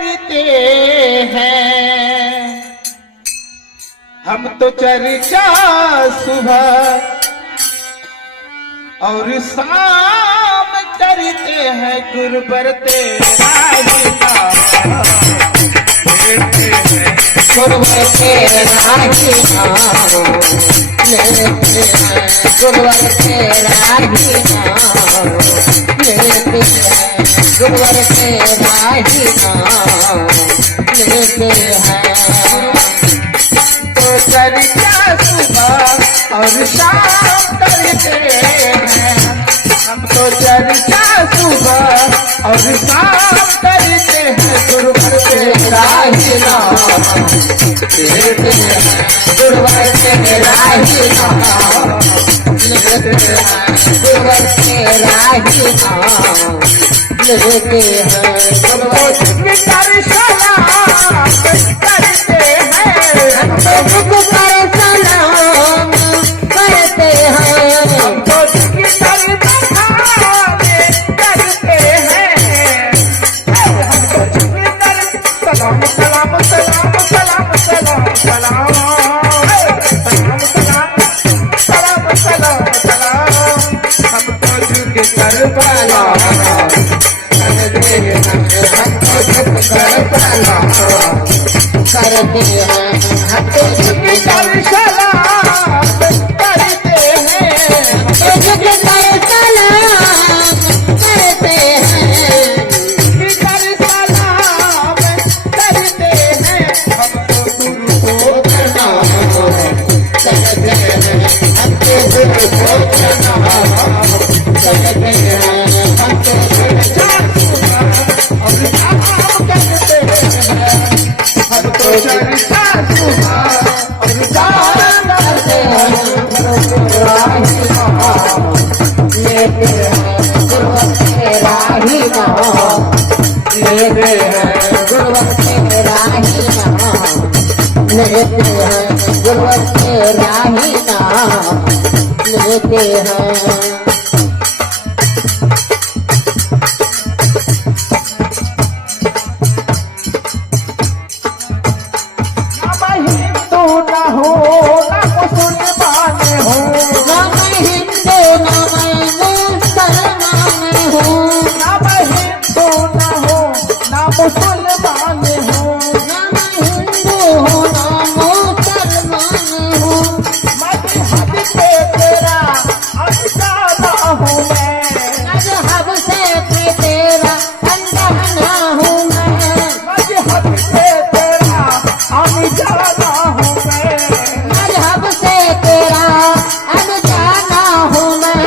करते हैं। हम तो चर्चा सुबह और शाम करते हैं, गुरुवर तेरा ही नाम लेते हैं, गुरुवर तेरा ही नाम लेते हैं, गुरुवर तेरा ही नाम लेते हैं, गुरुवर तेरा ही नाम लेते हैं। तो चर्चा सुबह और शाम करते हैं, हम तो चर्चा सुबह और शाम करते हैं, गुरुवर तेरा ही नाम लेते हैं, गुरुवर तेरा ही नाम लेते हैं, गुरुवर तेरा ही नाम लेते हैं, गुरुवर की कर सलाम करते हैं, हम तो गुरु पर सलाम करते हैं, तो की कर बखाने करते हैं, हम तो की कर सलाम सलाम सलाम सलाम सलाम सलाम सलाम सलाम सलाम, हम तो झुक कर बाला करते हैं, हम तो झुक कर सलाम करते हैं, हम तो झुक की कर सलाम करते हैं, झुक कर सलाम करते हैं, की कर सलाम करते हैं, हम तो गुरु को प्रणाम करते हैं, हम तो गुरु को प्रणाम करते हैं, हम तो गुरु और शाम करते हैं, हम तो चर्चा सुबह और शाम करते हैं, लेते हैं, गुरुवर तेरा ही नाम लेते हैं, गुरुवर तेरा ही नाम लेते हैं, गुरुवर तेरा ही नाम लेते हैं। ना हिंदू ना हो ना मुसलमान हो, ना मैं हिंदू ना मैं मुसलमान हूँ, ना हिंदू ना हो ना मुसलमान हो, ना मैं हिंदू हूँ ना मुसलमान हूँ, मजहब पे तेरा अनजाना हूँ मैं, मजहब से भी तेरा अनजाना हूँ मैं, मजहब पे तेरा अनजाना हूँ मैं, मजहब से तेरा अनजाना हूँ मैं,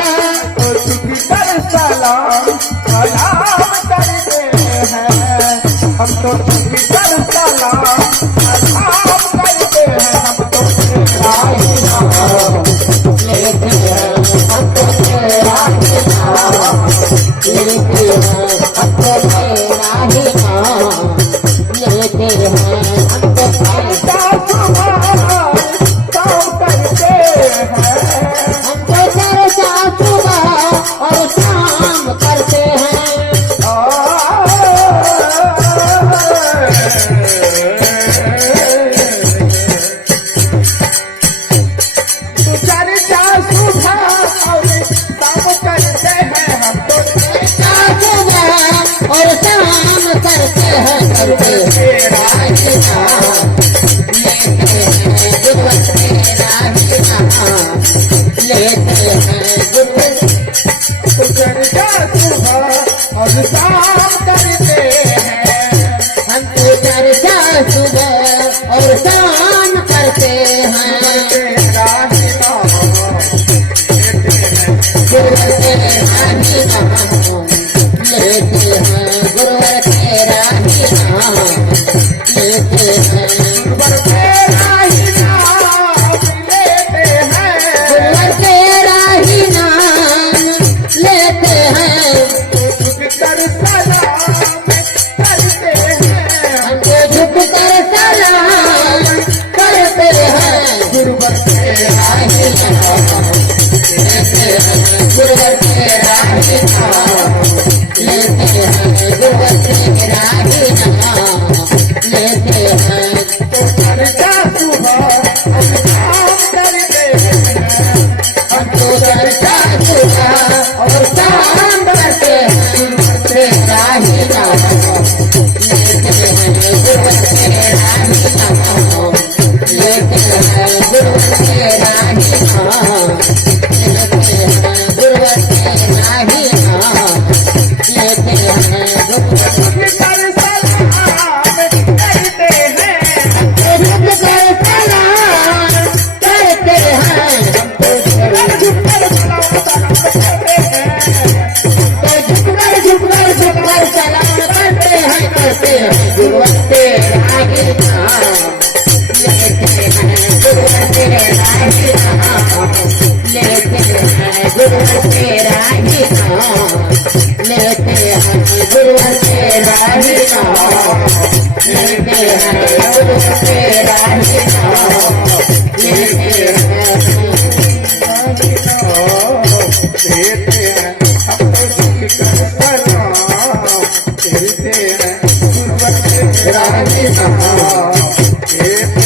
तो चुप कर सलाम सलाम करते हैं, हम तो चुप कर सलाम सलाम करते हैं, हम तो तेरा ही नाम लेते हैं, हम तो तेरा ही नाम लेते हैं, हम तो तेरा ही नाम लेते हैं, हम तो तेरा काम करते हैं, हम तो चर्चा सुबह और शाम करते हैं, चर्चा सुबह और शाम करते हैं, हम तो चर्चा सुबह और शाम करते हैं, करते तेरा ही नाम लेते हैं, गुरुवर तेरा ही नाम लेते हैं, गुरुवर चर्चा सुबह और शाम करते हैं, हम तो चर्चा सुबह और शाम करते हैं, तेरा ही नाम लेते हैं, गुरुवर तेरा ही नाम लेते हैं, गुरुवर तेरा ही नाम लेते हैं, गुरुवर तेरा ही नाम लेते हैं, गुरुवर तेरा ही नाम लेते हैं, झुक कर सलाम करते हैं, हम तो झुक कर सलाम करते हैं, गुरुवर तेरा ही नाम लेते हैं, गुरुवर तेरा ही नाम लेते हैं, गुरुवर तेरा ही नाम देते हैं हमको सीख कर सलाम, देते हैं गुरुवर के राही नाम, देते